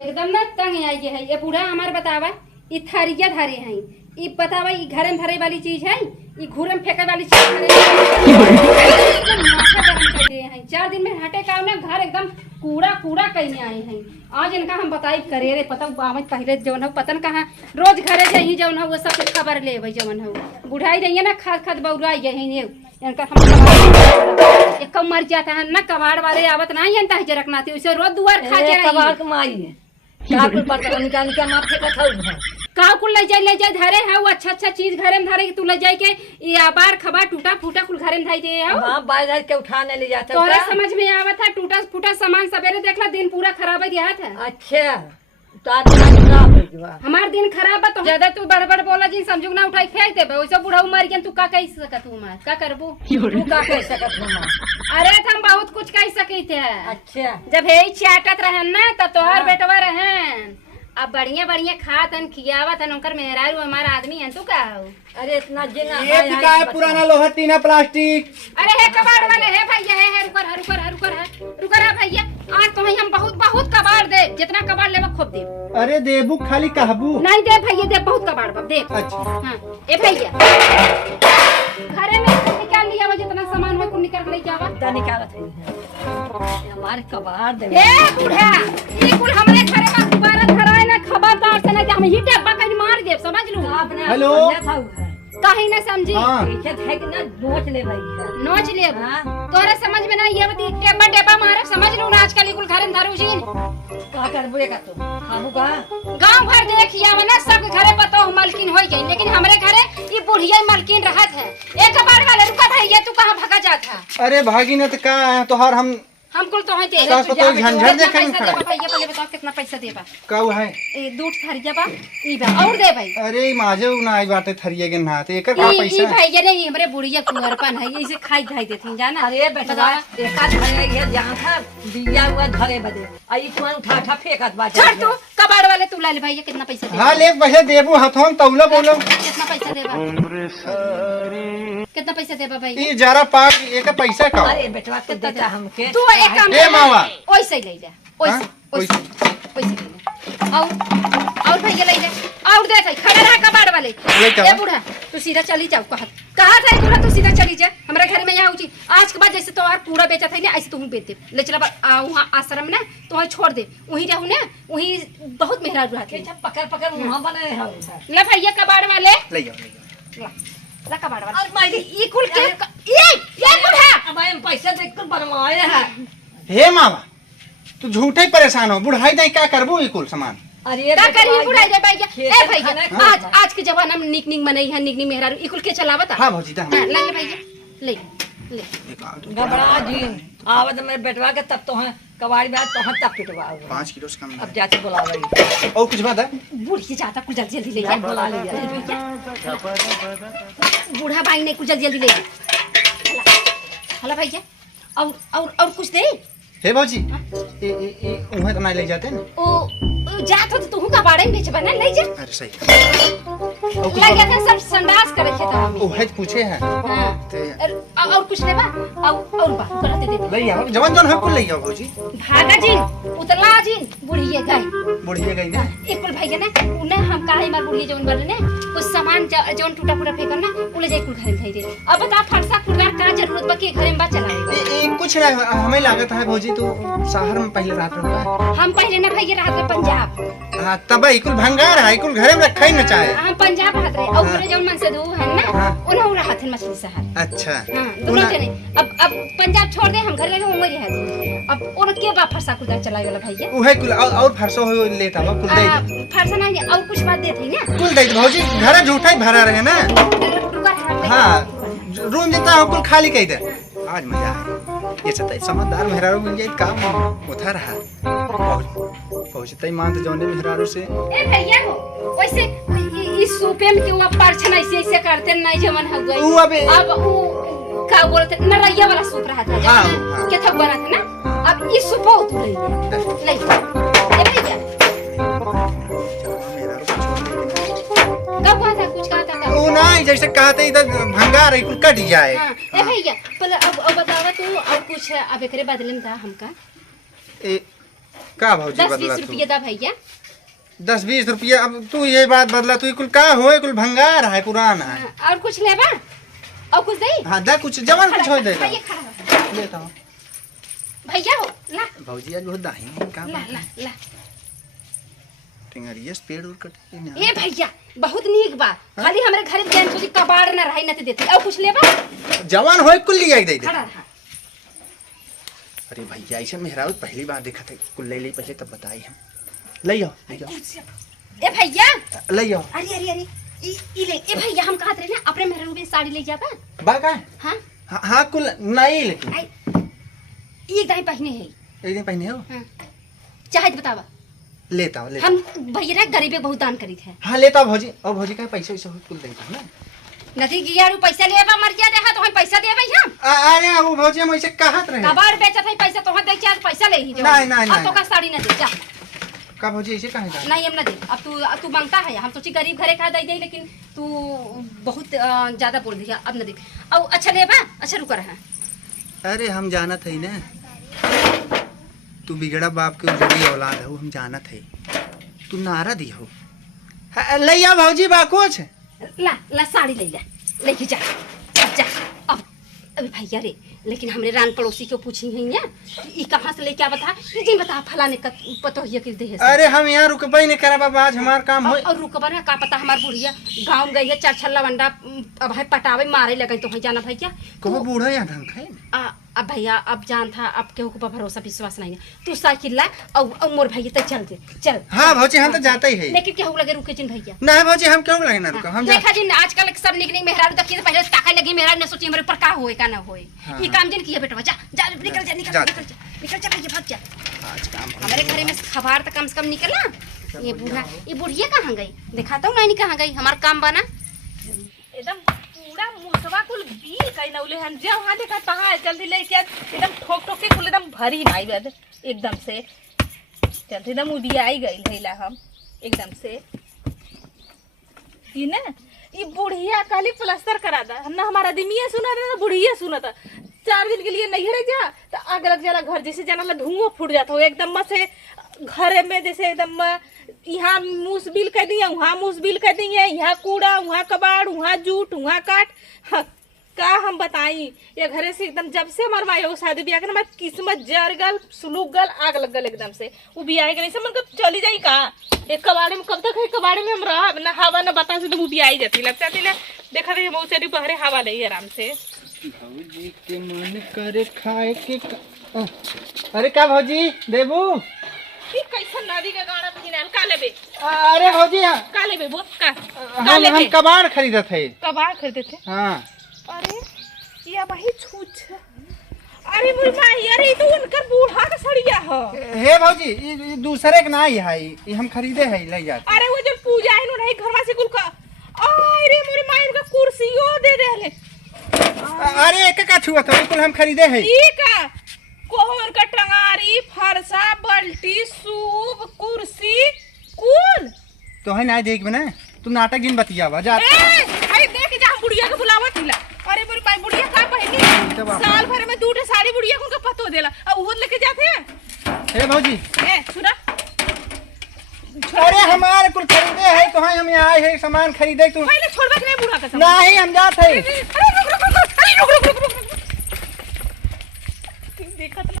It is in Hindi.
एकदम ना तंग आई है ये पूरा हमार बतावा ई थरिया धरे हैं ई बतावा ई घर में धरे वाली चीज है ई घूर में फेंके वाली चीज है 4 दिन में हटे का ना घर एकदम कूड़ा कूड़ा कहीं आए हैं। आज इनका हम बताई करे रे पता आवे पहले जवन हो पतन कहाँ रोज घरे जाही जवन हो वो सब खबर ले भाई जवन हो बुढ़ाई रही है ना खाद खाद बउरा यही ने इनका हम एक मर जाता है ना कबाड़ वाले आवत ना ही अंता जरकनाती उसे रोज दुआर खा जाए कबाड़ कमाई है का कुल पर निकाल के माथे का खाऊ है का कुल ले जाए धरे है वो अच्छा चीज घरे में धरे तू ले जाए के ये आबार खबा टूटा फूटा कुल घरे में धाई दे है हां बाहर के उठाने ले जाता तोरे समझ में आवत है टूटा फूटा सामान सवेरे देखला दिन पूरा खराब है दिया था। अच्छा तो खराब हो गया हमार दिन खराब है तो ज्यादा तू बड़बड़ बोला जी समझू ना उठाई फेंक देबे वैसे बुढ़ा मर गया तू का कह सकत तू मार का करबू तू का कह सकत हो अरे हम बहुत कुछ कह सकी थे। अच्छा जब हे चाटत रहन ना तब तोहर बेटवा रहन अब बढ़िया बढ़िया खातन खियावतन उनकर मेहरारू हमारा आदमी है तू का हो। अरे इतना जिना ये का है पुराना लोहा टीना प्लास्टिक। अरे है कबाड़ वाले है भैया है रुकर है भैया आज तो हम बहुत कबाड़ दे जितना कबाड़ लेवा खूब दे। अरे देबू खाली कहबू नहीं दे भैया दे बहुत कबाड़ बाप दे। अच्छा हां ए भैया घरे में निकाल लिया जितना सामान हो कुल निकाल ले जावा दा निकालत है हमारे कबाड़ दे ए बूढ़ा ये कुल हमरे घरे में दोबारा धराए ना खबरदार से ना हम ही डब्बा कहीं मार दे समझ लू। हेलो कहीं ना समझी इज्जत है कि ना नोच ले भाई नोच ले तोरे समझ में ना ये बती टेबा टेबा मारे समझ लू ना आजकल कुल घर में धरू जी का करबे का तो खाबू का गांव भर देखिया ना सब घरे पतो मालकिन होई गई लेकिन हमरे घरे ये बुढ़िया मालकिन रहत है। एक बार वाले रुका भैया तू कहां भगा जात है। अरे भागी न त का तोहार हम कुल तो है तेरे सास तो झंझट देखे नहीं खड़ा भैया पहले बताओ कितना पैसा देबा काऊ है ए दूध थरिया बा ई बा और दे भाई। अरे माजे ना आई बाटे थरिया के नहाते एकर का पैसा ई भैया नहीं हमरे बुढ़िया कुंवरपन है इसे खाई देती जाना। अरे बेटा एक आध घरे है जहां था दिया हुआ घरे बदे आई तुम उठा फेंकत बा छोड़ तू कबाड़ वाले तू ले भैया कितना पैसा दे। हां ले पैसा देबू हाथों तौला बोलो कितना पैसा देबा कितना पैसा देबा भाई ई जरा पाक एक पैसा का। अरे बेटवा के देता हमके तू एक काम ए मावा ओइसे ले जा ओइसे ले जा और भैया ले जा और दे खड़ा रहा कबाड़ वाले ए बूढ़ा तू सीधा चली जाओ कहा था बूढ़ा तू सीधा चली जा हमारे घर में यहाँ उची आज के बाद जैसे तोहार पूरा बेचा था ना ऐसे तू बेच दे ले चला वहाँ आश्रम ना तो वहीं छोड़ दे वहीं रहू ना वहीं बहुत मेहराज रहते पकड़ वहाँ बने ले भैया कबाड़ वाले ले जाओ ला कबाड़ वाले और माई ई कुल के ये बूढ़ा अब हम पैसा देकर बनवाए हैं। हे मामा तू झूठे ही परेशान हो बुढ़ाई नहीं क्या करबू ई कुल सामान अरे का करी बुढ़ाई दे भैया ए भैया आज के जमाना में निक मनई है निक मेहरारू ई कुल के चलावत हां भौजी दा ले भैया ले घबरा जी आवत मेरे बेटवा के तब तो है कबाड़ी बात तो है तब पिटवा 5 किलो से कम अब जाके बुलावे और कुछ बात है बूढ़ी जाता कुछ जल्दी ले जा बुला लिया बूढ़ा भाई ने कुछ जल्दी ले हला भैया और कुछ दे हे भौजी ए उहे त नहीं ले जाते न ओ जात हो तो तू का बाड़े में बेचबा ना ले जा। अरे सही लग गया था सब संडास करे थे तो हम ओहे पूछे हैं हां और कुछ लेबा और बा करते दे ले आओ जवान जन है कुल ले आओ भौजी भागा जी उतला जी बुढ़िए गई बुढ़िए गई ना एक कुल भैया ना उन्हें हम काहे मार बुढ़िए जवन बोले ने कुछ सामान जवन टूटा फूटा फेंकन ना उले जाई कुल घर में दे अब बता फरसा कुलवार का जरूरत बा के घर में बा चलावे कुछ हमें लागत है भौजी तू शहर में पहले रात रहा हम पहले ना भैया रात में पंजाब हां तब इकुल भंगार है इकुल घरे में रखई न चाहे हम पंजाब रहत रहे और पूरे जवन मन से दो है ना उन्हों रहत है मछली शहर। अच्छा हां दोनों जने अब पंजाब छोड़ दे हम घर लगे उमर है अब और के बा फरसा कुल चलाए वाला भैया उहे कुल और फरसो हो लेता बा कुल दे फरसा नहीं और कुछ बात देत है ना कुल दे भौजी घर झूठा ही भरा रहे ना हां रूम जितना हो कुल खाली कह दे आज मजा ये सताई समझदार मेहरारू मिल जाए काम उठा रहा पहुंचते ही मान तो जौने मेहरारू से ए भैया हो वैसे इस सूपे में क्यों आप परछन ऐसे करते नहीं जमन हो गई ऊ अबे अब ऊ का बोलते नरैया वाला सूप रहा था हां के थक बना था ना अब इस सूप उठ ले ए भैया कब कहा था कुछ कहा था वो नहीं जैसे कहते इधर भंगार है कुल कट जाए हां ए भैया पहले अब बतावा तू और कुछ अब एकरे बदले में था हमका ए का भौजी 10-20 बदला तू रुपये दा भैया। 10-20 रुपया? अब तू ये बात बदला, तू कुल का हो, कुल भंगार है, पुराना है। हाँ, और कुछ लेबा और कुछ दई? हाँ दा कुछ जवान कुछ हो देगा भैया खड़ा हो। लेता हूँ भैया हो ला भौजी आज बहुत दाही है का ला ला ला। टिंगरिया से पेड़ उड़ कट ए भैया बहुत नीक बा, खाली हमरे घर में जान सोची कबाड़ ना रही न ते देती। और कुछ लेबा? जवान होए कुल लिया दे दे। खड़ा रहा। अरे भैया ऐसा मेहरारू पहली बार देखा था, कुल ले पहले तब बताई हम। ले आओ ए भैया ले आओ। अरे अरे अरे ई ले। ए भैया हम कहत रहे ना अपने मेहरारू भी साड़ी ले जाबा। बा का हां हाँ कुल नहीं, लेकिन आई ई दाई पहने है। एक दिन पहने हो। हां चाहे तो बतावा। लेता हूँ हम भैया ना गरीबे बहुत दान करी थे। हाँ लेता हूँ भौजी। और भौजी का पैसा वैसा कुल देता हूँ ना। नदी गियारू पैसा लेबा मर जा रहा तो हम पैसा देबे हम। अरे वो भौजी हम ऐसे कहत रहे कबाड़ बेचत है पैसा तो दे चार पैसा ले ही जो। नहीं, अब तो का साड़ी न दे जा। का भौजी ऐसे कहे जा। नहीं हम न दे। अब तू मांगता है, हम सोची गरीब घरे खा दे लेकिन तू बहुत ज्यादा बोल दिया। अब न दे। अब अच्छा लेबा? अच्छा रुक रहा। अरे हम जाना थे ना, तू बिगड़ा बाप के उजड़ी औलाद हो, हम जाना थे। तू नारा दी हो। ले आ भौजी बा कुछ। ला ला साड़ी ले ला लेके जा जा। अब अभी भैया रे, लेकिन हमरे रान पड़ोसी को पूछी है ना ई कहाँ से लेके बता जी बता फलाने का पतो हिया किस दे है। अरे हम यहाँ रुकबे नहीं करा बाबा, आज हमार काम हो। और रुकबा ना का पता हमार बुढ़िया गांव गई है, चार छल्ला वंडा अब है पटावे मारे लगे तो है जाना भैया। कहो बूढ़ा या ढंग है। अब भैया अब जान था, अब केहू को भरोसा विश्वास नहीं है। तू साइकिल ला और मोर भैया तो चल दे चल। हाँ भौजी हम तो जाते ही है। लेकिन केहू लगे रुके जिन भैया। नहीं भौजी हम क्यों लगे ना रुका, हम देखा जिन आजकल सब निक निक मेहरारू देखिए पहले ताका लगी मेहरारू ने सोची हमरे ऊपर का होए का ना होए। हाँ, ये काम जिन किया बेटा जा जा निकल जा निकल जा निकल जा भैया भाग जा। आज काम हमारे घरे में खबर तो कम से कम निकला। ये बूढ़ा ये बुढ़िया कहाँ गई? दिखाता हूँ नहीं कहाँ गई, हमारा काम बना। एकदम पूरा मुसवा कुल बील कई नौले हम जब वहां देखा तहां जल्दी लेके एकदम ठोक ठोक के कुल एकदम भरी नाई बद एकदम से जल्दी एकदम उदियाई गई भइला हम एकदम से। ई ना ई बुढ़िया काली प्लास्टर करा दा ना, हमारा आदमीया सुना था ना बुढ़िया सुना था। 4 दिन के लिए नहीं रह जा तो आग लग जाला घर, जैसे जाना धुआं फूट जाता हो एकदम से घर में, जैसे एकदम यहाँ मुसबिल कर दिया वहाँ मुसबिल कर दिया, यहाँ कूड़ा वहाँ कबाड़ वहाँ जूट वहाँ काट। हाँ, का हम बताई ये घरे से एकदम जब से हमारे माई शादी ब्याह के ना हमारी किस्मत जर गल सुलूक गल आग लग गल एकदम से। वो ब्याह के नहीं से मतलब चली जाई का एक कबाड़े में, कब तक है कबाड़े में हम रहा ना हवा ना बता से तो वो ब्याह जाती लगता थी। देखा थे बहुत सारी बहरे हवा ले आराम से। भौजी के मन करे खाए के अरे का भौजी देबू कैसा नदी का गाना पहनाल का लेबे? अरे भौजी का लेबे वो का हम कबाड़ खरीदे थे। कबाड़ खरीदे थे? हाँ। अरे ये वही छूछ। अरे मोर माई, अरे तो उनकर बूढ़ा का सड़िया हो। हे भौजी ये दूसरे के नहीं है, ये हम खरीदे है ले जाते। अरे वो जो पूजा है नु नहीं घरवा से कुल का। अरे मोर माई उनका कुर्सियो दे देले। अरे एक का छुआ था कुल हम खरीदे है। ई का कोहर का टंगारी फरसा बल्टी सूप कुर्सी कुल तो है ना देख बना तू नाटक दिन बतियावा जा। ए भाई देख जा बुढ़िया के बुलावा थिला। अरे मोर माई बुढ़िया का पहनी साल भर में 2 साड़ी बुढ़िया को पतो देला अब वो लेके जाते हैं। हे भौजी ए सुना, अरे हमारे कुल खरीदे है तो हम यहाँ आए हैं सामान खरीदे। तू पहले छोड़वा के नहीं बूढ़ा का नहीं हम जाते हैं। अरे रुक रुक रुक, अरे रुक रुक रुक रुक